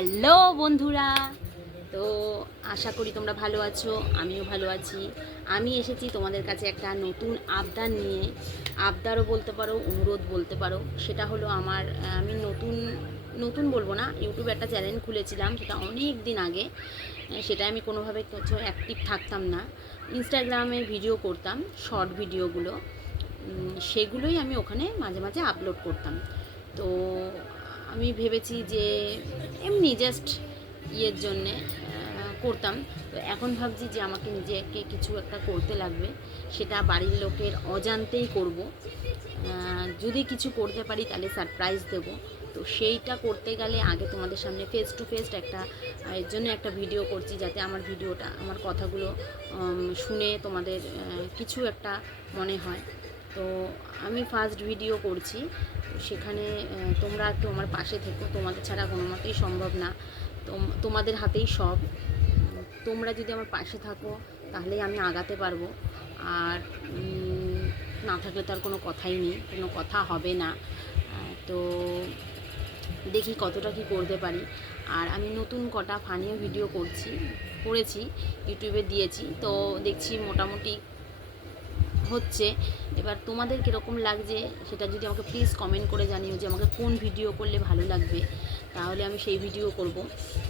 Hello বন্ধুরা। তো আশা করি তোমরা ভালো আছো, আমিও ভালো আছি। আমি এসেছি তোমাদের কাছে একটা নতুন আবদার নিয়ে। আবদারও বলতে পারো, অনুরোধ বলতে পারো। সেটা হলো আমার, আমি নতুন নতুন বলব না, ইউটিউবে একটা চ্যানেল খুলেছিলাম সেটা অনেক দিন আগে। সেটা আমি কোনোভাবে অ্যাক্টিভ থাকতাম না। ইনস্টাগ্রামে ভিডিও করতাম শর্ট ভিডিওগুলো সেগুলোই আমি ওখানে মাঝে মাঝে আপলোড করতাম। তো আমি ভেবেছি যে জাস্ট ইয়ের জন্যে করতাম। তো এখন ভাবছি যে আমাকে নিজেকে কিছু একটা করতে লাগবে। সেটা বাড়ির লোকের অজান্তেই করব। যদি কিছু করতে পারি তাহলে সারপ্রাইজ দেব। তো সেইটা করতে গেলে আগে তোমাদের সামনে ফেস টু ফেস একটা, এর জন্য একটা ভিডিও করছি যাতে আমার ভিডিওটা আমার কথাগুলো শুনে তোমাদের কিছু একটা মনে হয়। তো আমি ফার্স্ট ভিডিও করছি। সেখানে তোমরা একটু আমার পাশে থেকো। তোমাদের ছাড়া কোনো মতেই সম্ভব না। তোম- তোমাদের হাতেই সব। তোমরা যদি আমার পাশে থাকো, তাহলেই আমি আগাতে পারব। আর না থাকলে তো আর কোনো কথাই নেই। কোনো কথা হবে না। তো দেখি কতটা কি করতে পারি। আর আমি নতুন কটা ফানিও ভিডিও করছি, করেছি, ইউটিউবে দিয়েছি। তো দেখছি মোটামুটি হচ্ছে এবার তোমাদের কীরকম লাগছে সেটা যদি আমাকে প্লিজ কমেন্ট করে জানিও যে আমাকে কোন ভিডিও করলে ভালো লাগবে। তাহলে আমি সেই ভিডিও করব।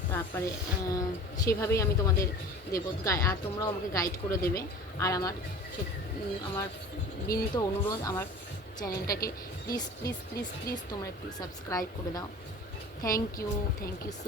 তারপরে আহ, সেইভাবেই আমি তোমাদের দেবো। গাই আর তোমরাও আমাকে গাইড করে দেবে। আর আমার আমার বিনীত অনুরোধ আমার চ্যানেলটাকে প্লিজ প্লিজ প্লিজ প্লিজ তোমরা একটু সাবস্ক্রাইব করে দাও। Thank you thank you so